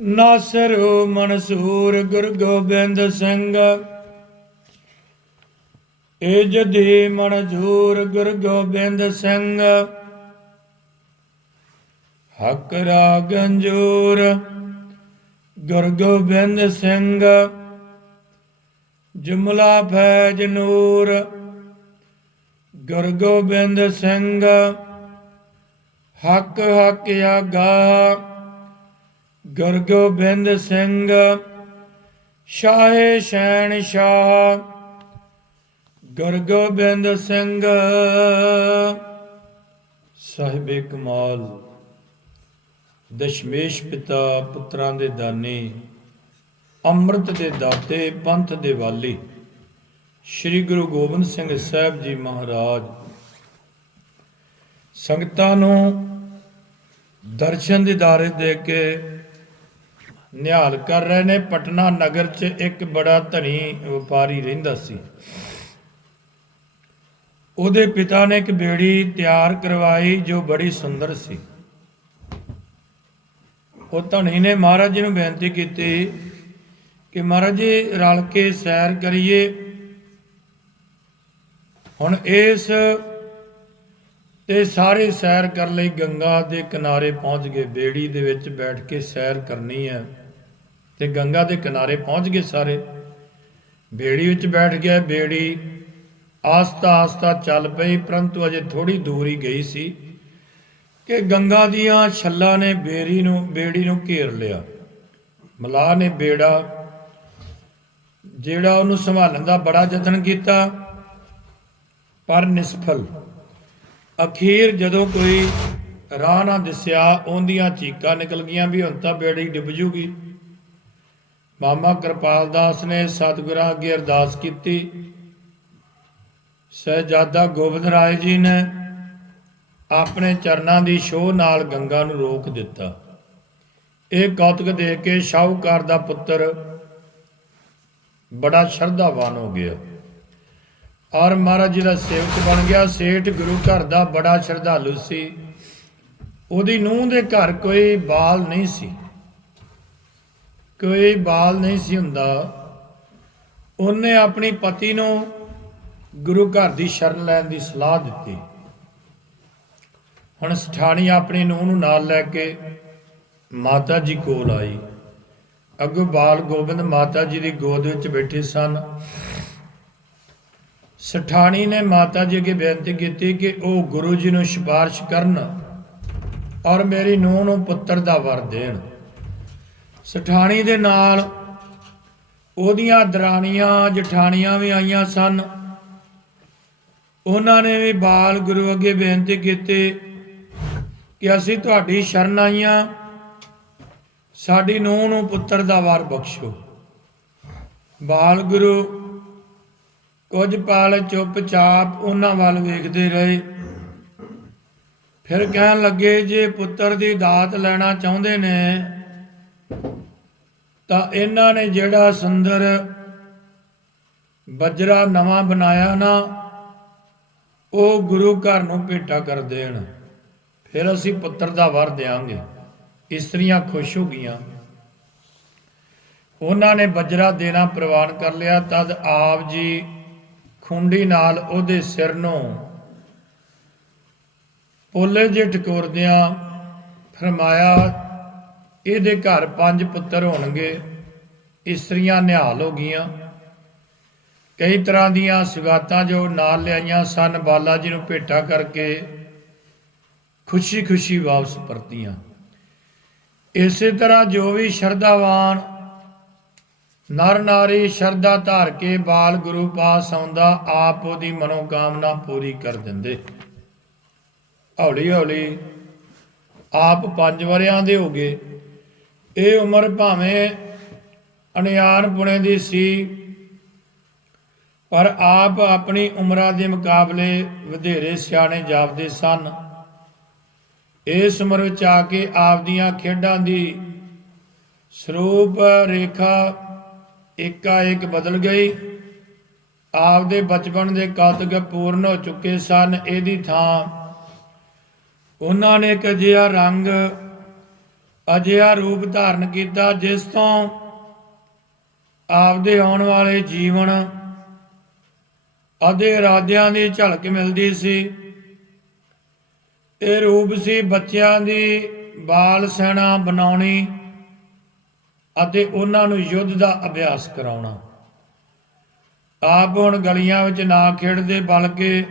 ਨਾਸਰ ਮਨਸੂਰ ਗੁਰ ਗੋਬਿੰਦ ਸਿੰਘ। ਏ ਜਦੀ ਮਨਜੂਰ ਗੁਰ ਗੋਬਿੰਦ ਸਿੰਘ। ਹਕ ਰਾ ਗੰਜੂਰ ਗੁਰ ਗੋਬਿੰਦ ਸਿੰਘ। ਜੁਮਲਾ ਫੈਜ ਨੂਰ ਗੁਰ ਗੋਬਿੰਦ ਸਿੰਘ। ਹਕ ਹਕ ਆਗਾ ਗੁਰ ਗੋਬਿੰਦ ਸਿੰਘ, ਸ਼ਾਹੇ ਸ਼ੈਣ ਸ਼ਾਹ ਗੁਰ ਗੋਬਿੰਦ ਸਿੰਘ। ਸਾਹਿਬੇ ਕਮਾਲ, ਦਸ਼ਮੇਸ਼ ਪਿਤਾ ਪੁੱਤਰਾਂ ਦੇ ਦਾਨੀ, ਅੰਮ੍ਰਿਤ ਦੇ ਦਾਤੇ ਪੰਥ ਦੇ ਵਾਲੀ। ਸ੍ਰੀ ਗੁਰੂ ਗੋਬਿੰਦ ਸਿੰਘ ਸਾਹਿਬ ਜੀ ਮਹਾਰਾਜ, ਸੰਗਤਾਂ ਨੂੰ ਦਰਸ਼ਨ ਦਿਦਾਰੇ ਦੇ ਕੇ ਨਿਹਾਲ ਕਰ ਰਹੇ ਨੇ। ਪਟਨਾ ਨਗਰ 'ਚ ਇੱਕ ਬੜਾ ਧਨੀ ਵਪਾਰੀ ਰਹਿੰਦਾ ਸੀ। ਉਹਦੇ ਪਿਤਾ ਨੇ ਇੱਕ ਬੇੜੀ ਤਿਆਰ ਕਰਵਾਈ ਜੋ ਬੜੀ ਸੁੰਦਰ ਸੀ। ਉਹ ਧਨੀ ਨੇ ਮਹਾਰਾਜ ਜੀ ਨੂੰ ਬੇਨਤੀ ਕੀਤੀ ਕਿ ਮਹਾਰਾਜ ਜੀ, ਰਲ ਕੇ ਸੈਰ ਕਰੀਏ। ਹੁਣ ਇਸ ਤੇ ਸਾਰੇ ਸੈਰ ਕਰਨ ਲਈ, ਗੰਗਾ ਦੇ ਕਿਨਾਰੇ ਪਹੁੰਚ ਗਏ। ਬੇੜੀ ਦੇ ਵਿੱਚ ਬੈਠ ਕੇ ਸੈਰ ਕਰਨੀ ਹੈ। ਤੇ ਗੰਗਾ ਦੇ ਕਿਨਾਰੇ ਪਹੁੰਚ ਗਏ ਸਾਰੇ। ਬੇੜੀ ਵਿੱਚ ਬੈਠ ਗਿਆ। ਬੇੜੀ ਆਸਤਾ ਆਸਤਾ ਚੱਲ ਪਈ, ਪਰੰਤੂ ਅਜੇ ਥੋੜੀ ਦੂਰ ਹੀ ਗਈ ਸੀ ਕਿ ਗੰਗਾ ਦੀਆਂ ਛੱਲਾਂ ਨੇ ਬੇੜੀ ਨੂੰ ਬੇੜੀ ਨੂੰ ਘੇਰ ਲਿਆ। ਮਲਾਹ ਨੇ ਬੇੜਾ, ਜਿਹੜਾ ਉਹਨੂੰ ਸੰਭਾਲਣ ਦਾ ਬੜਾ ਯਤਨ ਕੀਤਾ, ਪਰ ਨਿਸਫਲ। ਅਖੀਰ ਜਦੋਂ ਕੋਈ ਰਾਹ ਨਾ ਦਿਸਿਆ, ਉਹਦੀਆਂ ਚੀਕਾਂ ਨਿਕਲ ਗਈਆਂ ਵੀ ਹੁਣ ਤਾਂ ਬੇੜੀ ਡੁੱਬ ਜੂਗੀ। ਮਾਮਾ ਕਿਰਪਾਲ ਦਾਸ ਨੇ ਸਤਿਗੁਰਾਂ ਅੱਗੇ ਅਰਦਾਸ ਕੀਤੀ। ਸਹਿਜਾਦਾ ਗੋਬਿੰਦ ਰਾਏ ਜੀ ਨੇ ਆਪਣੇ ਚਰਨਾਂ ਦੀ ਸ਼ੋਹ ਨਾਲ ਗੰਗਾ ਨੂੰ ਰੋਕ ਦਿੱਤਾ। ਇਹ ਕੌਤਕ ਦੇਖ ਕੇ ਸ਼ਾਹੂਕਾਰ ਦਾ ਪੁੱਤਰ ਬੜਾ ਸ਼ਰਧਾਵਾਨ ਹੋ ਗਿਆ। ਔਰ ਮਹਾਰਾਜ ਜੀ ਦਾ ਸੇਵਕ ਬਣ ਗਿਆ। ਸੇਠ ਗੁਰੂ ਘਰ ਦਾ ਬੜਾ ਸ਼ਰਧਾਲੂ ਸੀ। ਉਹਦੀ ਨੂੰਹ ਦੇ ਘਰ ਕੋਈ ਬਾਲ ਨਹੀਂ ਸੀ। ਕੋਈ ਬਾਲ ਨਹੀਂ ਸੀ ਹੁੰਦਾ। ਉਹਨੇ ਆਪਣੀ ਪਤੀ ਨੂੰ ਗੁਰੂ ਘਰ ਦੀ ਸ਼ਰਨ ਲੈਣ ਦੀ ਸਲਾਹ ਦਿੱਤੀ। ਹੁਣ ਸਠਾਣੀ ਆਪਣੀ ਨੂੰਹ ਨੂੰ ਨਾਲ ਲੈ ਕੇ ਮਾਤਾ ਜੀ ਕੋਲ ਆਈ। ਅੱਗੋਂ ਬਾਲ ਗੋਬਿੰਦ ਮਾਤਾ ਜੀ ਦੀ ਗੋਦ ਵਿੱਚ ਬੈਠੇ ਸਨ। ਸਠਾਣੀ ਨੇ ਮਾਤਾ ਜੀ ਅੱਗੇ ਬੇਨਤੀ ਕੀਤੀ ਕਿ ਉਹ ਗੁਰੂ ਜੀ ਨੂੰ ਸਿਫਾਰਿਸ਼ ਕਰਨ ਔਰ ਮੇਰੀ ਨੂੰਹ ਨੂੰ ਪੁੱਤਰ ਦਾ ਵਰ ਦੇਣ। ਸਠਾਣੀ ਦੇ ਨਾਲ ਉਹਦੀਆਂ ਦਰਾਣੀਆਂ ਜਠਾਣੀਆਂ ਵੀ ਆਈਆਂ ਸਨ। ਉਹਨਾਂ ਨੇ ਵੀ ਬਾਲ ਗੁਰੂ ਅੱਗੇ ਬੇਨਤੀ ਕੀਤੀ ਕਿ ਅਸੀਂ ਤੁਹਾਡੀ ਸ਼ਰਨ ਆਈਆਂ। ਸਾਡੀ ਨੂੰਹ ਨੂੰ ਪੁੱਤਰ ਦਾ ਵਾਰ ਬਖਸ਼ੋ। ਬਾਲ ਗੁਰੂ ਕੁਝ ਪਲ ਚੁੱਪਚਾਪ ਉਹਨਾਂ ਵੱਲ ਵੇਖਦੇ ਰਹੇ। ਫਿਰ ਕਹਿਣ ਲੱਗੇ, ਜੇ ਪੁੱਤਰ ਦੀ ਦਾਤ ਲੈਣਾ ਚਾਹੁੰਦੇ ਨੇ ਤਾਂ ਇਹਨਾਂ ਨੇ ਜਿਹੜਾ ਸੁੰਦਰ ਬਜਰਾ ਨਵਾਂ ਬਣਾਇਆ ਨਾ, ਉਹ ਗੁਰੂ ਘਰ ਨੂੰ ਭੇਟਾ ਕਰ ਦੇਣ। ਫਿਰ ਅਸੀਂ ਪੁੱਤਰ ਦਾ ਵਰ ਦੇਾਂਗੇ ਇਸਤਰੀਆਂ ਖੁਸ਼ ਹੋ ਗਈਆਂ। ਉਹਨਾਂ ਨੇ ਬਜਰਾ ਦੇਣਾ ਪ੍ਰਵਾਨ ਕਰ ਲਿਆ। ਤਦ ਆਪ ਜੀ ਖੁੰਡੀ ਨਾਲ ਉਹਦੇ ਸਿਰ ਨੂੰ ਪੋਲੇ ਜੇ ਟਕੋਰਦਿਆਂ ਫਰਮਾਇਆ ਇਹਦੇ ਘਰ ਪੰਜ ਪੁੱਤਰ ਹੋਣਗੇ, ਇਸਤਰੀਆਂ ਨਿਹਾਲ ਹੋ ਗਈਆਂ। ਕਈ ਤਰ੍ਹਾਂ ਦੀਆਂ ਸੁਗਾਤਾਂ ਜੋ ਨਾਲ ਲਿਆਈਆਂ ਸਨ, ਬਾਲਾ ਜੀ ਨੂੰ ਭੇਟਾ ਕਰਕੇ ਖੁਸ਼ੀ-ਖੁਸ਼ੀ ਵਾਪਸ ਪਰਤੀਆਂ। ਇਸੇ ਤਰ੍ਹਾਂ ਜੋ ਵੀ ਸ਼ਰਧਾਵਾਨ ਨਰ ਨਾਰੀ ਸ਼ਰਧਾ ਧਾਰ ਕੇ ਬਾਲ ਗੁਰੂ ਪਾਸ ਆਉਂਦਾ, ਆਪ ਉਹਦੀ ਮਨੋਕਾਮਨਾ ਪੂਰੀ ਕਰ ਦਿੰਦੇ। ਹੌਲੀ ਹੌਲੀ ਆਪ ਪੰਜ ਵਰਿਆਂ ਦੇ ਹੋ ਗਏ। ਇਹ ਉਮਰ ਭਾਵੇਂ ਅਣਿਆਨ ਪੁਣੇ ਦੀ ਸੀ, ਪਰ ਆਪ ਆਪਣੀ ਉਮਰਾਂ ਦੇ ਮੁਕਾਬਲੇ ਵਧੇਰੇ ਸਿਆਣੇ ਜਾਪਦੇ ਸਨ। ਇਸ ਉਮਰ ਵਿੱਚ ਆ ਕੇ ਆਪ ਦੀਆਂ ਖੇਡਾਂ ਦੀ ਸਰੂਪ ਰੇਖਾ ਏਕਾ ਇੱਕ ਬਦਲ ਗਈ। ਆਪ ਦੇ ਬਚਪਨ ਦੇ ਕਾਤਕ ਪੂਰਨ ਹੋ ਚੁੱਕੇ ਸਨ। ਇਹਦੀ ਥਾਂ ਉਹਨਾਂ ਨੇ ਇੱਕ ਅਜਿਹਾ ਰੰਗ ਅਜਿਹਾ ਰੂਪ ਧਾਰਨ ਕੀਤਾ ਜਿਸ ਤੋਂ ਆਪਦੇ ਆਉਣ ਵਾਲੇ ਜੀਵਨ ਅਤੇ ਇਰਾਦਿਆਂ ਦੀ ਝਲਕ ਮਿਲਦੀ ਸੀ। ਇਹ ਰੂਪ ਸੀ ਬੱਚਿਆਂ ਦੀ ਬਾਲ ਸੈਨਾ ਬਣਾਉਣੀ ਅਤੇ ਉਹਨਾਂ ਨੂੰ ਯੁੱਧ ਦਾ ਅਭਿਆਸ ਕਰਾਉਣਾ। ਆਪ ਹੁਣ ਗਲੀਆਂ ਵਿੱਚ ਨਾ ਖੇਡਦੇ, ਬਲਕਿ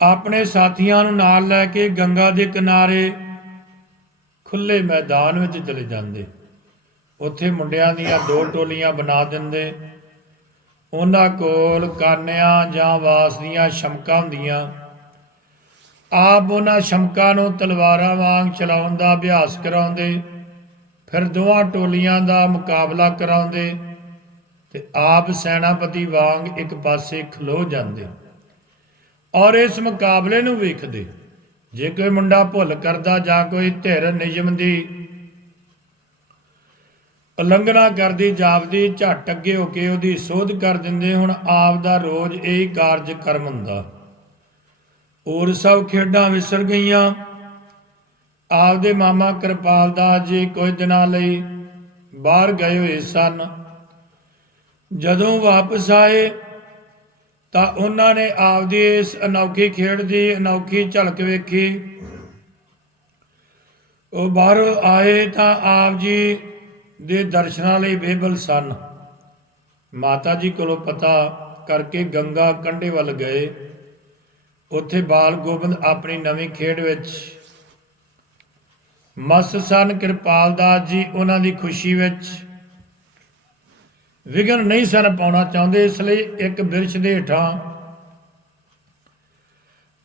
ਆਪਣੇ ਸਾਥੀਆਂ ਨੂੰ ਨਾਲ ਲੈ ਕੇ ਗੰਗਾ ਦੇ ਕਿਨਾਰੇ ਖੁੱਲੇ ਮੈਦਾਨ ਵਿੱਚ ਚਲੇ ਜਾਂਦੇ। ਉੱਥੇ ਮੁੰਡਿਆਂ ਦੀਆਂ ਦੋ ਟੋਲੀਆਂ ਬਣਾ ਦਿੰਦੇ। ਉਹਨਾਂ ਕੋਲ ਕਾਨਿਆਂ ਜਾਂ ਵਾਸ ਦੀਆਂ ਸ਼ਮਕਾਂ ਹੁੰਦੀਆਂ। ਆਪ ਉਹਨਾਂ ਸ਼ਮਕਾਂ ਨੂੰ ਤਲਵਾਰਾਂ ਵਾਂਗ ਚਲਾਉਣ ਦਾ ਅਭਿਆਸ ਕਰਾਉਂਦੇ। ਫਿਰ ਦੋਵਾਂ ਟੋਲੀਆਂ ਦਾ ਮੁਕਾਬਲਾ ਕਰਾਉਂਦੇ ਤੇ ਆਪ ਸੈਨਾਪਤੀ ਵਾਂਗ ਇੱਕ ਪਾਸੇ ਖਲੋ ਜਾਂਦੇ। ਔਰ ਇਸ ਮੁਕਾਬਲੇ ਨੂੰ ਵੇਖਦੇ। ਜੇ ਕੋਈ ਮੁੰਡਾ ਭੁੱਲ ਕਰਦਾ ਜਾਂ ਕੋਈ ਧਿਰ ਨਿਯਮ ਦੀ ਉਲੰਘਣਾ ਕਰਦੀ, ਜਾਪਦੀ, ਝੱਟ ਅੱਗੇ ਹੋ ਕੇ ਉਹਦੀ ਸੋਧ ਕਰ ਦਿੰਦੇ ਹੁਣ ਆਪ ਦਾ ਰੋਜ਼ ਇਹੀ ਕਾਰਜ ਕਰਮ ਹੁੰਦਾ। ਹੋਰ ਸਭ ਖੇਡਾਂ ਵਿਸਰ ਗਈਆਂ। ਆਪਦੇ ਮਾਮਾ ਕਿਰਪਾਲ ਦਾਸ ਜੀ ਕੁਝ ਦਿਨਾਂ ਲਈ ਬਾਹਰ ਗਏ ਹੋਏ ਸਨ, ਜਦੋਂ ਵਾਪਸ ਆਏ ਤਾਂ ਉਹਨਾਂ ਨੇ ਆਪਦੀ ਇਸ ਅਨੌਖੀ ਖੇਡ ਦੀ ਅਨੌਖੀ ਝਲਕ ਵੇਖੀ। ਉਹ ਬਾਹਰੋਂ ਆਏ ਤਾਂ ਆਪ ਜੀ ਦੇ ਦਰਸ਼ਨਾਂ ਲਈ ਬੇਬਲ ਸਨ। ਮਾਤਾ ਜੀ ਕੋਲੋਂ ਪਤਾ ਕਰਕੇ ਗੰਗਾ ਕੰਢੇ ਵੱਲ ਗਏ। ਉੱਥੇ ਬਾਲ ਗੋਬਿੰਦ ਆਪਣੀ ਨਵੀਂ ਖੇਡ ਵਿੱਚ ਮਸਤ ਸਨ। ਕਿਰਪਾਲ ਦਾਸ ਜੀ ਉਹਨਾਂ ਦੀ ਖੁਸ਼ੀ ਵਿੱਚ ਵਿਗਨ ਨਹੀਂ ਸਨ ਪਾਉਣਾ ਚਾਹੁੰਦੇ, ਇਸ ਲਈ ਇੱਕ ਬਿਰਛ ਦੇ ਹੇਠਾਂ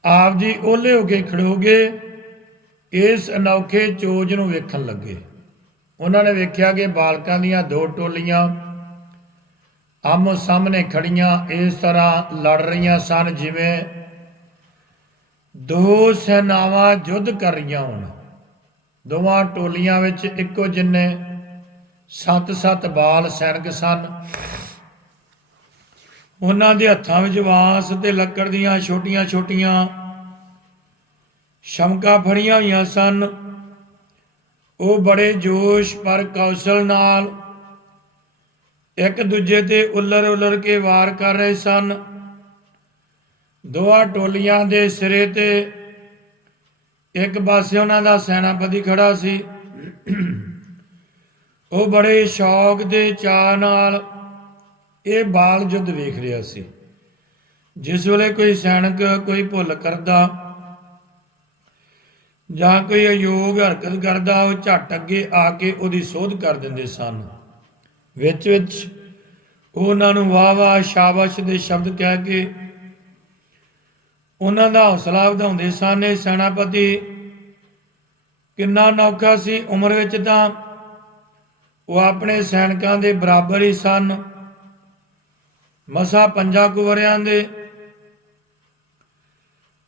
ਆਪ ਜੀ ਓਲੇ ਹੋ ਕੇ ਖੜੋਗੇ, ਇਸ ਅਨੌਖੇ ਚੋਜ ਨੂੰ ਵੇਖਣ ਲੱਗੇ। ਉਹਨਾਂ ਨੇ ਵੇਖਿਆ ਕਿ ਬਾਲਕਾਂ ਦੀਆਂ ਦੋ ਟੋਲੀਆਂ ਆਮੋ ਸਾਹਮਣੇ ਖੜੀਆਂ, ਇਸ ਤਰ੍ਹਾਂ ਲੜ ਰਹੀਆਂ ਸਨ ਜਿਵੇਂ ਦੋ ਸੈਨਾਵਾਂ ਯੁੱਧ ਕਰ ਰਹੀਆਂ ਹੋਣ। ਦੋਵਾਂ ਟੋਲੀਆਂ ਵਿੱਚ ਇੱਕੋ ਜਿੰਨੇ ਸੱਤ ਸੱਤ ਬਾਲ ਸੈਨਿਕ ਸਨ। ਉਹਨਾਂ ਦੇ ਹੱਥਾਂ ਵਿੱਚ ਵਾਂਸ ਤੇ ਲੱਕੜ ਦੀਆਂ ਛੋਟੀਆਂ ਛੋਟੀਆਂ ਸ਼ਮਕਾਂ ਫੜੀਆਂ ਹੋਈਆਂ ਸਨ। ਉਹ ਬੜੇ ਜੋਸ਼ ਪਰ ਕੌਸ਼ਲ ਨਾਲ ਇੱਕ ਦੂਜੇ ਤੇ ਉੱਲਰ ਉਲਰ ਕੇ ਵਾਰ ਕਰ ਰਹੇ ਸਨ। ਦੋਹਾਂ ਟੋਲੀਆਂ ਦੇ ਸਿਰੇ ਤੇ ਇੱਕ ਪਾਸੇ ਉਹਨਾਂ ਦਾ ਸੈਨਾਪਤੀ ਖੜਾ ਸੀ। ਉਹ ਬੜੇ ਸ਼ੌਕ ਦੇ ਚਾਅ ਨਾਲ ਇਹ ਬਾਲ ਯੁੱਧ ਵੇਖ ਰਿਹਾ ਸੀ। ਜਿਸ ਵੇਲੇ ਕੋਈ ਸੈਨਿਕ ਕੋਈ ਭੁੱਲ ਕਰਦਾ ਜਾਂ ਕੋਈ ਅਯੋਗ ਹਰਕਤ ਕਰਦਾ, ਉਹ ਝਟ ਅੱਗੇ ਆ ਕੇ ਉਹਦੀ ਸੋਧ ਕਰ ਦਿੰਦੇ ਸਨ। ਵਿੱਚ ਵਿੱਚ ਉਹਨਾਂ ਨੂੰ ਵਾਹ ਵਾਹ ਸ਼ਾਬਾਸ਼ ਦੇ ਸ਼ਬਦ ਕਹਿ ਕੇ ਉਹਨਾਂ ਦਾ ਹੌਸਲਾ ਵਧਾਉਂਦੇ ਸਨ। ਇਹ ਸੈਨਾਪਤੀ ਕਿੰਨਾ ਨੌਕਾ ਸੀ। ਉਮਰ ਵਿੱਚ ਤਾਂ ਉਹ ਆਪਣੇ ਸੈਨਿਕਾਂ ਦੇ ਬਰਾਬਰ ਹੀ ਸਨ। ਮਸਾ ਪੰਜਾ ਕੁਵਰਿਆਂ ਦੇ।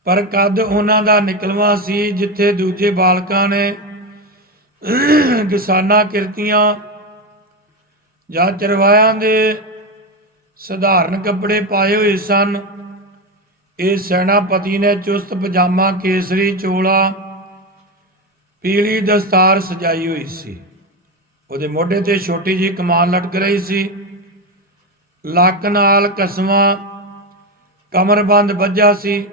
ਪਰ ਕੱਦ ਉਹਨਾਂ ਦਾ ਨਿਕਲਵਾ ਸੀ, ਜਿੱਥੇ ਦੂਜੇ ਬਾਲਕਾਂ ਨੇ ਕਿਸਾਨਾਂ ਕਿਰਤੀਆਂ ਜਾਂ ਚਰਵਾਇਆਂ ਦੇ ਸਧਾਰਨ ਕੱਪੜੇ ਪਾਏ ਹੋਏ ਸਨ। ਇਹ ਸੈਨਾਪਤੀ ਨੇ ਚੁਸਤ ਪਜਾਮਾ, ਕੇਸਰੀ, ਚੋਲਾ, ਪੀਲੀ ਦਸਤਾਰ ਸਜਾਈ ਹੋਈ ਸੀ। ਉਹਦੇ ਮੋਢੇ ਤੇ ਛੋਟੀ ਜੀ ਕਮਾਨ ਲਟਕ ਰਹੀ ਸੀ। ਲੱਕ ਨਾਲ ਕਸਮਾਂ ਕਮਰਬੰਦ ਵੱਜਾ ਸੀ।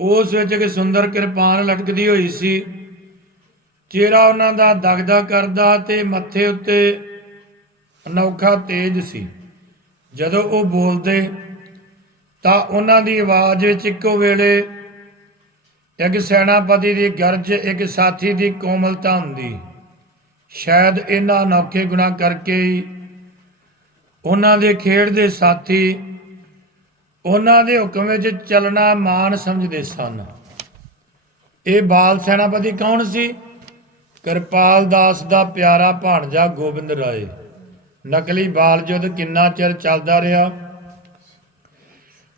ਉਸ ਵਿੱਚ ਇੱਕ ਸੁੰਦਰ ਕਿਰਪਾਨ ਲਟਕਦੀ ਹੋਈ ਸੀ। ਚਿਹਰਾ ਉਹਨਾਂ ਦਾ ਦਗਦਾ ਕਰਦਾ ਤੇ ਮੱਥੇ ਉੱਤੇ ਅਨੋਖਾ ਤੇਜ ਸੀ। ਜਦੋਂ ਉਹ ਬੋਲਦੇ, ਤਾਂ ਉਹਨਾਂ ਦੀ ਆਵਾਜ਼ ਵਿੱਚ ਇੱਕੋ ਵੇਲੇ ਇੱਕ ਸੈਨਾਪਤੀ ਦੀ ਗਰਜ, ਇੱਕ ਸਾਥੀ ਦੀ ਕੋਮਲਤਾ ਹੁੰਦੀ। ਸ਼ਾਇਦ ਇਹਨਾਂ ਅਨੋਖੇ ਗੁਣਾ ਕਰਕੇ ਉਹਨਾਂ ਦੇ ਖੇਡ ਦੇ ਸਾਥੀ ਉਹਨਾਂ ਦੇ ਹੁਕਮ ਵਿੱਚ ਚੱਲਣਾ ਮਾਨ ਸਮਝਦੇ ਸਨ। ਇਹ ਬਾਲ ਸੈਨਾਪਤੀ ਕੌਣ ਸੀ? ਕਿਰਪਾਲ ਦਾਸ ਦਾ ਪਿਆਰਾ ਭਾਣਜਾ ਗੋਬਿੰਦ ਰਾਏ। ਨਕਲੀ ਬਾਲ ਯੁੱਧ ਕਿੰਨਾ ਚਿਰ ਚੱਲਦਾ ਰਿਹਾ?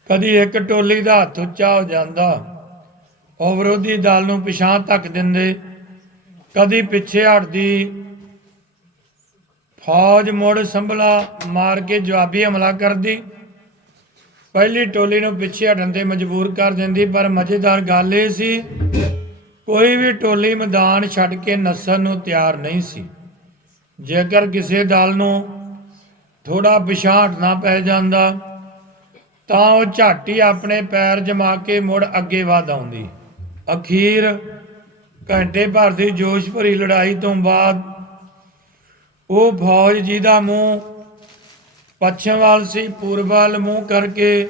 ਕਦੀ ਇੱਕ ਟੋਲੀ ਦਾ ਹੱਥ ਉੱਚਾ ਹੋ ਜਾਂਦਾ, ਉਹ ਵਿਰੋਧੀ ਦਲ ਨੂੰ ਪਿਛਾਂ ਧੱਕ ਦਿੰਦੇ, ਕਦੀ ਪਿੱਛੇ ਹਟਦੀ ਫੌਜ ਮੁੜ ਸੰਭਲਾ ਮਾਰ ਕੇ ਜਵਾਬੀ ਹਮਲਾ ਕਰਦੀ। ਪਹਿਲੀ ਟੋਲੀ ਨੂੰ ਪਿੱਛੇ ਹਟਣ ਤੇ ਮਜਬੂਰ ਕਰ ਦਿੰਦੀ, ਪਰ ਮਜ਼ੇਦਾਰ ਗੱਲ ਇਹ ਸੀ, ਕੋਈ ਵੀ ਟੋਲੀ ਮੈਦਾਨ ਛੱਡ ਕੇ ਨੱਸਣ ਨੂੰ ਤਿਆਰ ਨਹੀਂ ਸੀ। ਜੇਕਰ ਕਿਸੇ ਦਲ ਨੂੰ ਥੋੜਾ ਪਿਛਾਂਟਣਾ ਪੈ ਜਾਂਦਾ, ਤਾਂ ਉਹ ਝਾਟੀ ਆਪਣੇ ਪੈਰ ਜਮਾ ਕੇ ਮੁੜ ਅੱਗੇ ਵਧ ਆਉਂਦੀ। ਅਖੀਰ ਘੰਟੇ ਭਰ ਦੀ ਜੋਸ਼ ਭਰੀ ਲੜਾਈ ਤੋਂ ਬਾਅਦ ਉਹ ਫੌਜ ਜਿਹਦਾ ਮੂੰਹ ਪੱਛਮ ਵੱਲ ਸੀ, ਪੂਰਬ ਵੱਲ ਮੂੰਹ ਕਰਕੇ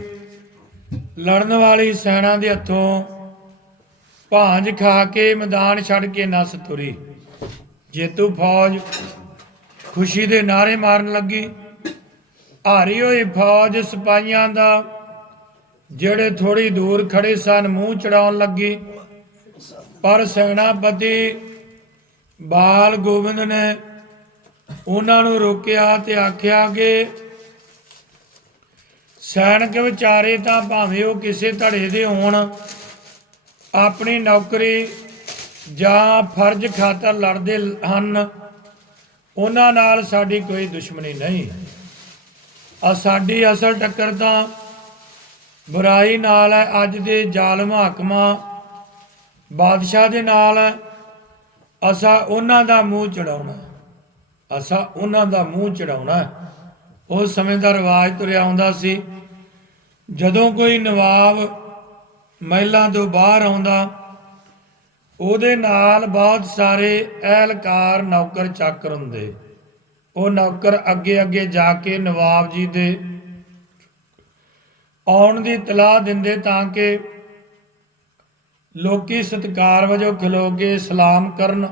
ਲੜਨ ਵਾਲੀ ਸੈਨਾ ਦੇ ਹੱਥੋਂ ਭਾਂਜ ਖਾ ਕੇ ਮੈਦਾਨ ਛੱਡ ਕੇ ਨਸ ਤੁਰੀ। ਜੇਤੂ ਫੌਜ ਖੁਸ਼ੀ ਦੇ ਨਾਰੇ ਮਾਰਨ ਲੱਗੀ। ਹਾਰੀ ਹੋਈ ਫੌਜ ਸਿਪਾਹੀਆਂ ਦਾ ਜਿਹੜੇ ਥੋੜੀ ਦੂਰ ਖੜੇ ਸਨ, ਮੂੰਹ ਚੜਾਉਣ ਲੱਗੀ। ਪਰ ਸੈਨਾਪਤੀ ਬਾਲ ਗੋਬਿੰਦ ਨੇ ਉਹਨਾਂ ਨੂੰ ਰੋਕਿਆ ਤੇ ਆਖਿਆ ਕਿ ਸੈਨਿਕ ਵਿਚਾਰੇ ਤਾਂ ਭਾਵੇਂ ਉਹ ਕਿਸੇ ਧੜੇ ਦੇ ਹੋਣ, ਆਪਣੀ ਨੌਕਰੀ ਜਾਂ ਫਰਜ਼ ਖਾਤਰ ਲੜਦੇ ਹਨ, ਉਹਨਾਂ ਨਾਲ ਸਾਡੀ ਕੋਈ ਦੁਸ਼ਮਣੀ ਨਹੀਂ। ਆ ਸਾਡੀ ਅਸਲ ਟੱਕਰ ਤਾਂ ਬੁਰਾਈ ਨਾਲ ਹੈ। ਅੱਜ ਦੇ ਜ਼ਾਲਮ ਹਾਕਮਾਂ ਬਾਦਸ਼ਾਹ ਦੇ ਨਾਲ ਹੈ ਅਸਾਂ ਉਹਨਾਂ ਦਾ ਮੂੰਹ ਚੜਾਉਣਾ। ਅਸਾਂ ਉਹਨਾਂ ਦਾ ਮੂੰਹ ਚੜਾਉਣਾ ਉਸ ਸਮੇਂ ਦਾ ਰਿਵਾਜ ਤੁਰਿਆ ਆਉਂਦਾ ਸੀ। ਜਦੋਂ ਕੋਈ ਨਵਾਬ ਮਹਿਲਾਂ ਤੋਂ ਬਾਹਰ ਆਉਂਦਾ, ਉਹਦੇ ਨਾਲ ਬਹੁਤ ਸਾਰੇ ਅਹਿਲਕਾਰ ਨੌਕਰ ਚਾਕਰ ਹੁੰਦੇ। ਉਹ ਨੌਕਰ ਅੱਗੇ ਅੱਗੇ ਜਾ ਕੇ ਨਵਾਬ ਜੀ ਦੇ ਆਉਣ ਦੀ ਤਲਾਹ ਦਿੰਦੇ ਤਾਂ ਕਿ ਲੋਕੀ ਸਤਿਕਾਰ ਵਜੋਂ ਖਲੋ ਕੇ ਸਲਾਮ ਕਰਨ।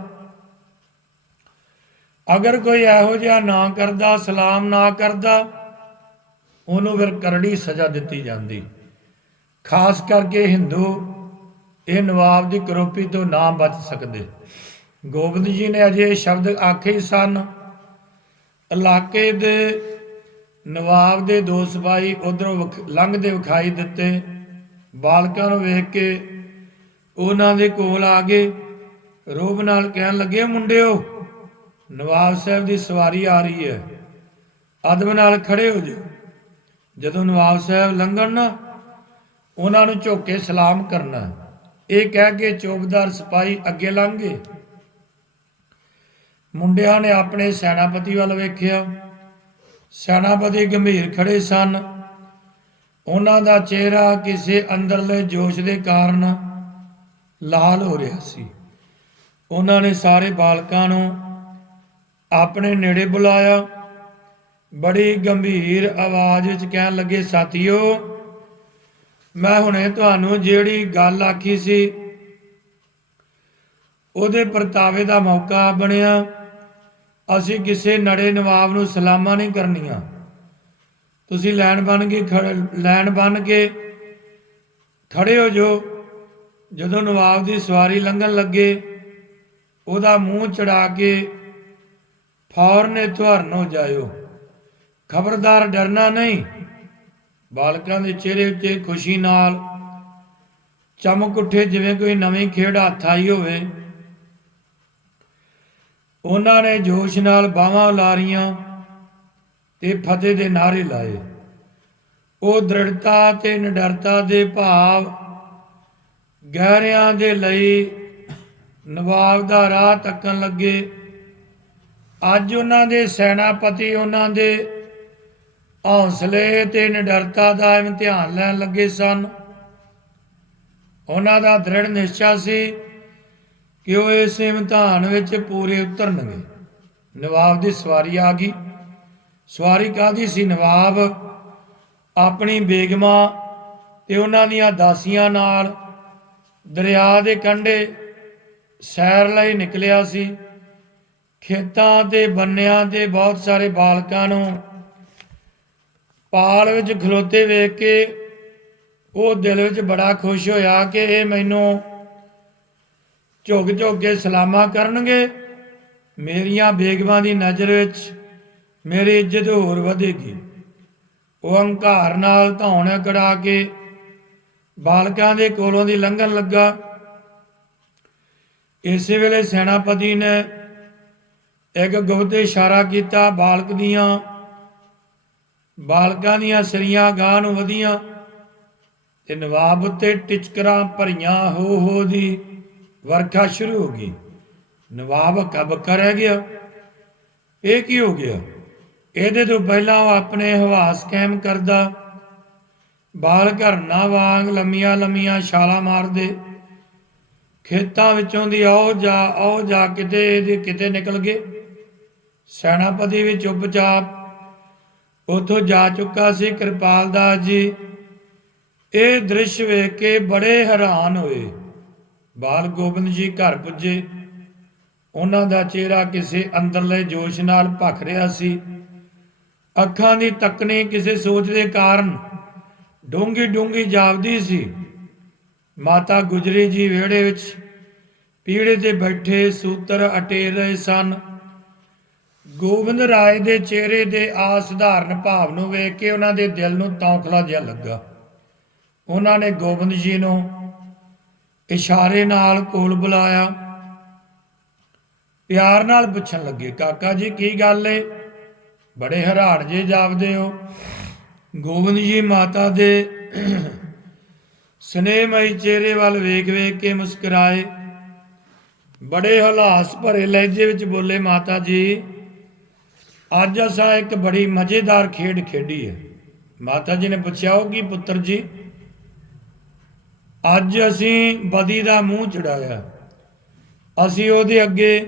ਅਗਰ ਕੋਈ ਇਹੋ ਜਿਹਾ ਨਾ ਕਰਦਾ, ਸਲਾਮ ਨਾ ਕਰਦਾ, ਉਹਨੂੰ ਫਿਰ ਕਰੜੀ ਸਜ਼ਾ ਦਿੱਤੀ ਜਾਂਦੀ। ਖਾਸ ਕਰਕੇ ਹਿੰਦੂ, ਇਹ ਨਵਾਬ ਦੀ ਕਰੋਪੀ ਤੋਂ ਨਾ ਬਚ ਸਕਦੇ। ਗੋਬਿੰਦ ਜੀ ਨੇ ਅਜੇ ਸ਼ਬਦ ਆਖੇ ਹੀ ਸਨ, ਇਲਾਕੇ ਦੇ ਨਵਾਬ ਦੇ ਦੋ ਸਿਪਾਹੀ ਉਧਰੋਂ ਲੰਘਦੇ ਵਿਖਾਈ ਦਿੱਤੇ। ਬਾਲਕਾਂ ਨੂੰ ਵੇਖ ਕੇ ਉਹਨਾਂ ਦੇ ਕੋਲ ਆ ਗਏ। ਰੋਬ ਨਾਲ ਕਹਿਣ ਲੱਗੇ, ਮੁੰਡਿਓ ਨਵਾਬ ਸਾਹਿਬ ਦੀ ਸਵਾਰੀ ਆ ਰਹੀ ਹੈ। ਅਦਬ ਨਾਲ ਖੜੇ ਹੋ ਜਾਓ। ਜਦੋਂ ਨਵਾਬ ਸਾਹਿਬ ਲੰਘਣ ਨਾ, ਉਹਨਾਂ ਨੂੰ ਝੁੱਕ ਕੇ ਸਲਾਮ ਕਰਨਾ। ਇਹ ਕਹਿ ਕੇ ਚੋਬਦਾਰ ਸਿਪਾਹੀ ਅੱਗੇ ਲੰਘ ਗਏ। ਮੁੰਡਿਆਂ ਨੇ ਆਪਣੇ ਸੈਨਾਪਤੀ ਵੱਲ ਵੇਖਿਆ। ਸੈਨਾਪਤੀ ਗੰਭੀਰ ਖੜੇ ਸਨ। ਉਹਨਾਂ ਦਾ ਚਿਹਰਾ ਕਿਸੇ ਅੰਦਰਲੇ ਜੋਸ਼ ਦੇ ਕਾਰਨ ਲਾਲ ਹੋ ਰਿਹਾ ਸੀ। ਉਹਨਾਂ ਨੇ ਸਾਰੇ ਬਾਲਕਾਂ ਨੂੰ ਆਪਣੇ ਨੇੜੇ ਬੁਲਾਇਆ। ਬੜੀ ਗੰਭੀਰ ਆਵਾਜ਼ ਵਿੱਚ ਕਹਿਣ ਲੱਗੇ, ਸਾਥੀਓ, ਮੈਂ ਹੁਣੇ ਤੁਹਾਨੂੰ ਜਿਹੜੀ ਗੱਲ ਆਖੀ ਸੀ, ਉਹਦੇ ਪ੍ਰਤਾਵੇ ਦਾ ਮੌਕਾ ਬਣਿਆ। ਅਸੀਂ ਕਿਸੇ ਨੜੇ ਨਵਾਬ ਨੂੰ ਸਲਾਮਾਂ ਨਹੀਂ ਕਰਨੀਆਂ। ਤੁਸੀਂ ਲੈਣ ਬਣ ਕੇ ਖੜ- ਲੈਣ ਬਣ ਕੇ ਖੜੇ ਹੋ ਜੋ ਜਦੋਂ ਨਵਾਬ ਦੀ ਸਵਾਰੀ ਲੰਘਣ ਲੱਗੇ, ਉਹਦਾ ਮੂੰਹ ਚੜਾ ਕੇ ਫੌਰਨ ਇੱਥੋਂ ਹਰਨ ਹੋ ਜਾਇਓ। ਖਬਰਦਾਰ ਡਰਨਾ ਨਹੀਂ। ਬਾਲਕਾਂ ਦੇ ਚਿਹਰੇ ਉੱਤੇ ਖੁਸ਼ੀ ਨਾਲ ਚਮਕ ਉੱਠੇ, ਜਿਵੇਂ ਕੋਈ ਨਵੀਂ ਖੇਡ ਹੱਥ ਆਈ ਹੋਵੇ। ਉਹਨਾਂ ਨੇ ਜੋਸ਼ ਨਾਲ ਬਾਹਾਂ ਲਾਰੀਆਂ ਤੇ ਫਤਿਹ ਦੇ ਨਾਰੇ ਲਾਏ। ਉਹ ਦ੍ਰਿੜਤਾ ਤੇ ਨਿਡਰਤਾ ਦੇ ਭਾਵ ਗਹਿਰਿਆਂ ਦੇ ਲਈ ਨਵਾਬ ਦਾ ਰਾਹ ਤੱਕਣ ਲੱਗੇ। ਅੱਜ ਉਹਨਾਂ ਦੇ ਸੈਨਾਪਤੀ ਉਹਨਾਂ ਦੇ ਹੌਸਲੇ ਤੇ ਨਿਡਰਤਾ ਦਾ ਇਮਤਿਹਾਨ ਲੈਣ ਲੱਗੇ ਸਨ। ਉਹਨਾਂ ਦਾ ਦ੍ਰਿੜ ਨਿਸ਼ਚਾ ਸੀ ਕਿ ਉਹ ਇਸ ਇਮਤਿਹਾਨ ਵਿੱਚ ਪੂਰੇ ਉਤਰਨਗੇ। ਨਵਾਬ ਦੀ ਸਵਾਰੀ ਆ ਗਈ। ਸਵਾਰੀ ਕਾਦੀ ਸੀ? ਨਵਾਬ ਆਪਣੀ ਬੇਗਮਾਂ ਤੇ ਉਹਨਾਂ ਦੀਆਂ ਦਾਸੀਆਂ ਨਾਲ ਦਰਿਆ ਦੇ ਕੰਢੇ ਸੈਰ ਲਈ ਨਿਕਲਿਆ ਸੀ। ਖੇਤਾਂ ਤੇ ਬੰਨਿਆਂ ਤੇ ਬਹੁਤ ਸਾਰੇ ਬਾਲਕਾਂ ਨੂੰ ਪਾਲ ਵਿੱਚ ਖਲੋਤੇ ਵੇਖ ਕੇ ਉਹ ਦਿਲ ਵਿੱਚ ਬੜਾ ਖੁਸ਼ ਹੋਇਆ ਕਿ ਇਹ ਮੈਨੂੰ ਝੁਕ ਝੁਕ ਕੇ ਸਲਾਮਾ ਕਰਨਗੇ। ਮੇਰੀਆਂ ਬੇਗਮਾਂ ਦੀ ਨਜ਼ਰ ਵਿੱਚ ਮੇਰੀ ਇੱਜ਼ਤ ਹੋਰ ਵਧੇਗੀ। ਉਹ ਹੰਕਾਰ ਨਾਲ ਧੌਣ ਕੜਾ ਕੇ ਬਾਲਕਾਂ ਦੇ ਕੋਲੋਂ ਦੀ ਲੰਘਣ ਲੱਗਾ। ਇਸੇ ਵੇਲੇ ਸੈਨਾਪਤੀ ਨੇ ਇੱਕ ਗੁਪਤ ਇਸ਼ਾਰਾ ਕੀਤਾ, ਬਾਲਕ ਦੀਆਂ, ਬਾਲਕਾਂ ਦੀਆਂ ਸਰੀਆਂ ਗਾਂ ਨੂੰ ਵਧੀਆਂ, ਤੇ ਨਵਾਬ ਉੱਤੇ ਟਿਚਕਰਾਂ ਭਰੀਆਂ ਹੋ ਹੋ ਦੀ ਵਰਖਾ ਸ਼ੁਰੂ ਹੋ ਗਈ। ਨਵਾਬ ਕਬ ਰਹਿ ਗਿਆ? ਇਹ ਕੀ ਹੋ ਗਿਆ? ਇਹਦੇ ਤੋਂ ਪਹਿਲਾਂ ਉਹ ਆਪਣੇ ਹਵਾਸ ਕਾਇਮ ਕਰਦਾ। ਬਾਲ ਘਰਨਾ ਵਾਂਗ ਲੰਮੀਆਂ ਲੰਮੀਆਂ ਛਾਲਾਂ ਮਾਰਦੇ। ਖੇਤਾਂ ਵਿੱਚੋਂ ਦੀ ਆਓ ਜਾ ਆਓ ਜਾ ਕਿਤੇ ਇਹਦੇ ਕਿਤੇ ਨਿਕਲ ਗਏ। ਸੈਨਾਪਤੀ ਵੀ ਚੁੱਪਚਾਪ ਉਥੋਂ ਜਾ ਚੁੱਕਾ ਸੀ ਕਿਰਪਾਲ ਦਾਸ ਜੀ। ਇਹ ਦ੍ਰਿਸ਼ ਵੇਖ ਕੇ ਬੜੇ ਹੈਰਾਨ ਹੋਏ। ਬਾਲ ਗੋਬਿੰਦ ਜੀ ਘਰ ਪੁੱਜੇ। ਉਹਨਾਂ ਦਾ ਚਿਹਰਾ ਕਿਸੇ ਅੰਦਰਲੇ ਜੋਸ਼ ਨਾਲ ਭਖ ਰਿਹਾ ਸੀ। ਅੱਖਾਂ ਦੀ ਤੱਕਣੀ ਕਿਸੇ ਸੋਚ ਦੇ ਕਾਰਨ ਡੂੰਗੀ ਡੂੰਗੀ ਜਾਪਦੀ ਸੀ। ਮਾਤਾ ਗੁਜਰੀ ਜੀ ਵਿਹੜੇ ਵਿੱਚ ਪੀੜੇ ਤੇ ਬੈਠੇ ਸੂਤਰ ਅਟੇਰ ਰਹੇ ਸਨ। ਗੋਬਿੰਦ ਰਾਏ ਦੇ ਚਿਹਰੇ ਦੇ ਆਸਧਾਰਨ ਭਾਵ ਨੂੰ ਵੇਖ ਕੇ ਉਹਨਾਂ ਦੇ ਦਿਲ ਨੂੰ ਤੌਖਲਾ ਜਿਹਾ ਲੱਗਾ। ਉਹਨਾਂ ਨੇ ਗੋਬਿੰਦ ਜੀ ਨੂੰ ਇਸ਼ਾਰੇ ਨਾਲ ਕੋਲ ਬੁਲਾਇਆ। ਪਿਆਰ ਨਾਲ ਪੁੱਛਣ ਲੱਗੇ, ਕਾਕਾ ਜੀ, ਕੀ ਗੱਲ ਏ? ਬੜੇ ਹੈਰਾਨ ਜੇ ਜਾਪਦੇ ਹੋ। ਗੋਬਿੰਦ ਜੀ ਮਾਤਾ ਦੇ ਸਨੇਹਮਈ ਚਿਹਰੇ ਵੱਲ ਵੇਖ ਵੇਖ ਕੇ ਮੁਸਕਰਾਏ। ਬੜੇ ਹਲਾਸ ਭਰੇ ਲਹਿਜੇ ਵਿੱਚ ਬੋਲੇ, ਮਾਤਾ ਜੀ ਅੱਜ ਅਸਾਂ ਇੱਕ ਬੜੀ ਮਜ਼ੇਦਾਰ ਖੇਡ ਖੇਡੀ ਹੈ। ਮਾਤਾ ਜੀ ਨੇ ਪੁੱਛਿਆ, ਉਹ ਕੀ ਪੁੱਤਰ ਜੀ? ਅੱਜ ਅਸੀਂ ਬਦੀ ਦਾ ਮੂੰਹ ਚੜਾਇਆ। ਅਸੀਂ ਉਹਦੇ ਅੱਗੇ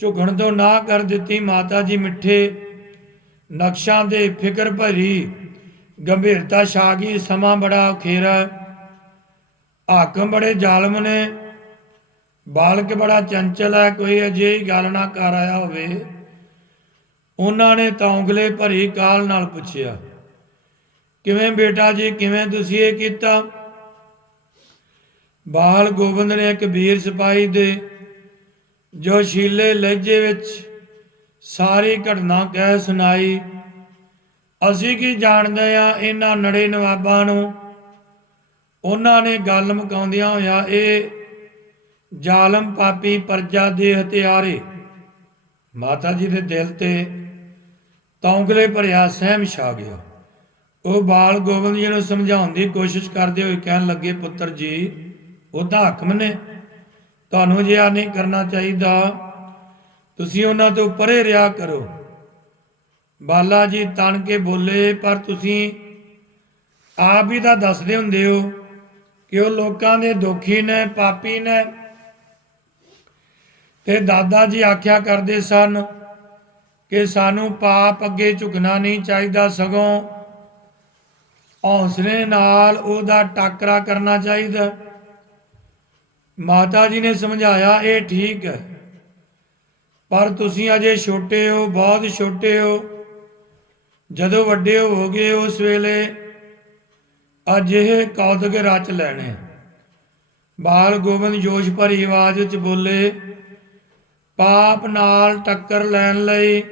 ਝੁਕਣ ਤੋਂ ਨਾ ਕਰ ਦਿੱਤੀ। ਮਾਤਾ ਜੀ ਮਿੱਠੇ ਨਕਸ਼ਾਂ ਦੇ ਫਿਕਰ ਭਰੀ ਗੰਭੀਰਤਾ ਛਾ ਗਈ ਸਮਾਂ ਬੜਾ ਖੇਰਾ ਹਾਕਮ ਬੜੇ ਜ਼ਾਲਮ ਨੇ। ਬਾਲਕ ਬੜਾ ਚੰਚਲ ਹੈ। ਕੋਈ ਅਜਿਹੀ ਗੱਲ ਨਾ ਕਰ ਆਇਆ ਹੋਵੇ। ਉਹਨਾਂ ਨੇ ਤੌਂਗਲੇ ਭਰੀ ਕਾਲ ਨਾਲ ਪੁੱਛਿਆ, ਕਿਵੇਂ ਬੇਟਾ ਜੀ, ਕਿਵੇਂ ਤੁਸੀਂ ਇਹ ਕੀਤਾ? ਬਾਲ ਗੋਬਿੰਦ ਨੇ ਇੱਕ ਵੀਰ ਸਿਪਾਹੀ ਦੇ ਜੋ ਸ਼ੀਲੇ ਲਹਿਜੇ ਵਿੱਚ ਸਾਰੀ ਘਟਨਾ ਕਹਿ ਸੁਣਾਈ, ਅਸੀਂ ਕੀ ਜਾਣਦੇ ਆ ਇਹਨਾਂ ਨੜੇ ਨਵਾਬਾਂ ਨੂੰ? ਉਹਨਾਂ ਨੇ ਗੱਲ ਮੁਕਾਉਂਦਿਆਂ ਹੋਇਆ ਇਹ ਜ਼ਾਲਮ ਪਾਪੀ ਪਰਜਾ ਦੇ ਹਥਿਆਰੇ ਮਾਤਾ ਜੀ ਦੇ ਦਿਲ ਤੇ ਤੌਂਗਲੇ ਭਰਿਆ ਸਹਿਮ ਛਾ ਗਿਆ। ਉਹ ਬਾਲ ਗੋਬਿੰਦ ਜੀ ਨੂੰ ਸਮਝਾਉਣ ਦੀ ਕੋਸ਼ਿਸ਼ ਕਰਦੇ ਹੋਏ ਕਹਿਣ ਲੱਗੇ, ਪੁੱਤਰ ਜੀ ਉਹ ਤਾਂ ਹਾਕਮ ਨੇ। ਤੁਹਾਨੂੰ ਜਿਆ ਨਹੀਂ ਕਰਨਾ ਚਾਹੀਦਾ, ਤੁਸੀਂ ਉਹਨਾਂ ਤੋਂ ਪਰੇ ਰਿਹਾ ਕਰੋ। ਬਾਲਾ ਜੀ ਤਣ ਕੇ ਬੋਲੇ, ਪਰ ਤੁਸੀਂ ਆਪ ਹੀ ਤਾਂ ਦੱਸਦੇ ਹੁੰਦੇ ਹੋ ਕਿ ਉਹ ਲੋਕਾਂ ਦੇ ਦੁਖੀ ਨੇ, ਪਾਪੀ ਨੇ। ਤੇ ਦਾਦਾ ਜੀ ਆਖਿਆ ਕਰਦੇ ਸਨ ਕਿ ਸਾਨੂੰ ਪਾਪ ਅੱਗੇ ਝੁਕਣਾ ਨਹੀਂ ਚਾਹੀਦਾ ਸਗੋਂ ਹੌਸਲੇ ਨਾਲ ਉਹਦਾ ਟਾਕਰਾ ਕਰਨਾ ਚਾਹੀਦਾ। ਮਾਤਾ ਜੀ ਨੇ ਸਮਝਾਇਆ, ਇਹ ਠੀਕ ਹੈ। ਪਰ ਤੁਸੀਂ ਅਜੇ ਛੋਟੇ ਹੋ, ਬਹੁਤ ਛੋਟੇ ਹੋ। ਜਦੋਂ ਵੱਡੇ ਹੋਵੋਗੇ ਉਸ ਵੇਲੇ ਅਜਿਹੇ ਕੌਤਕ ਰਚ ਲੈਣੇ। ਬਾਲ ਗੋਬਿੰਦ ਜੋਸ਼ ਭਰੀ ਆਵਾਜ਼ ਵਿੱਚ ਬੋਲੇ, ਪਾਪ ਨਾਲ ਟੱਕਰ ਲੈਣ ਲਈ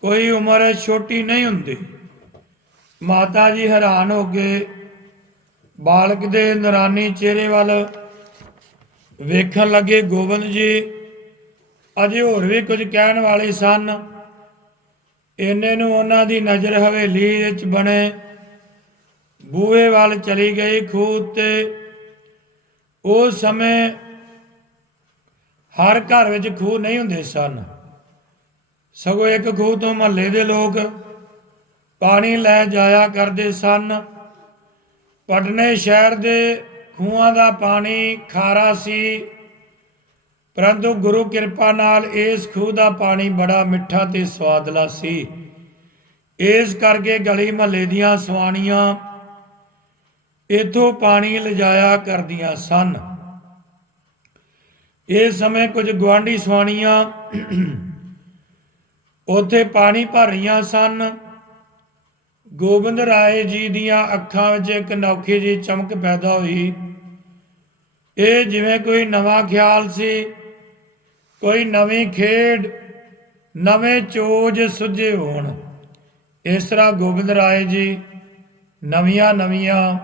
ਕੋਈ ਉਮਰ ਛੋਟੀ ਨਹੀਂ ਹੁੰਦੀ। ਮਾਤਾ ਜੀ ਹੈਰਾਨ ਹੋ ਗਏ। ਬਾਲਕ ਦੇ ਨਰਾਨੀ ਚਿਹਰੇ ਵੱਲ ਵੇਖਣ ਲੱਗੇ ਗੋਬਿੰਦ ਜੀ। ਅਜੇ ਹੋਰ ਵੀ ਕੁਝ ਕਹਿਣ ਵਾਲੇ ਸਨ। ਇੰਨੇ ਨੂੰ ਉਹਨਾਂ ਦੀ ਨਜ਼ਰ ਹਵੇਲੀ ਵਿੱਚ ਬਣੇ। ਬੂਹੇ ਵੱਲ ਚਲੀ ਗਈ ਖੂਹ ਤੇ ਉਸ ਸਮੇਂ ਹਰ ਘਰ ਵਿੱਚ ਖੂਹ ਨਹੀਂ ਹੁੰਦੇ ਸਨ। ਸਗੋਂ ਇੱਕ ਖੂਹ ਤੋਂ ਮਹੱਲੇ ਦੇ ਲੋਕ ਪਾਣੀ ਲੈ ਜਾਇਆ ਕਰਦੇ ਸਨ। ਪਟਨੇ ਸ਼ਹਿਰ ਦੇ ਖੂਹਾਂ ਦਾ ਪਾਣੀ ਖਾਰਾ ਸੀ, ਪਰੰਤੂ ਗੁਰੂ ਕਿਰਪਾ ਨਾਲ ਇਸ ਖੂਹ ਦਾ ਪਾਣੀ ਬੜਾ ਮਿੱਠਾ ਤੇ ਸਵਾਦਲਾ ਸੀ। ਇਸ ਕਰਕੇ ਗਲੀ ਮਹੱਲੇ ਦੀਆਂ ਸਵਾਣੀਆਂ ਇਥੋਂ ਪਾਣੀ ਲਿਜਾਇਆ ਕਰਦੀਆਂ ਸਨ। ਇਸ ਸਮੇਂ ਕੁਝ ਗਵਾਂਢੀ ਸਵਾਣੀਆਂ ਉੱਥੇ ਪਾਣੀ ਭਰ ਰਹੀਆਂ ਸਨ। ਗੋਬਿੰਦ ਰਾਏ ਜੀ ਦੀਆਂ ਅੱਖਾਂ ਵਿੱਚ ਇੱਕ ਨੌਖੀ ਜੀ ਚਮਕ ਪੈਦਾ ਹੋਈ। ਇਹ ਜਿਵੇਂ ਕੋਈ ਨਵਾਂ ਖਿਆਲ ਸੀ, ਕੋਈ ਨਵੀਂ ਖੇਡ, ਨਵੇਂ ਚੋਜ ਸੁਝੇ ਹੋਣ। ਇਸ ਤਰ੍ਹਾਂ ਗੋਬਿੰਦ ਰਾਏ ਜੀ ਨਵੀਆਂ ਨਵੀਆਂ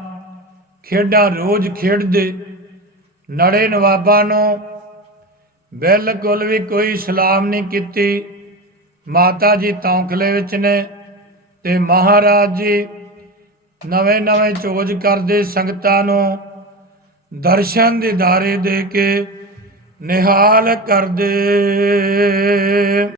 ਖੇਡਾਂ ਰੋਜ਼ ਖੇਡਦੇ, ਨੜੇ ਨਵਾਬਾਂ ਨੂੰ ਬਿਲਕੁਲ ਵੀ ਕੋਈ ਸਲਾਮ ਨਹੀਂ ਕੀਤੀ। ਮਾਤਾ ਜੀ ਤੌਂਖਲੇ ਵਿੱਚ ਨੇ ਤੇ ਮਹਾਰਾਜ ਜੀ ਨਵੇਂ ਨਵੇਂ ਚੋਜ ਕਰਦੇ ਸੰਗਤਾਂ ਨੂੰ ਦਰਸ਼ਨ ਦਿਦਾਰੇ ਦੇ ਕੇ ਨਿਹਾਲ ਕਰਦੇ।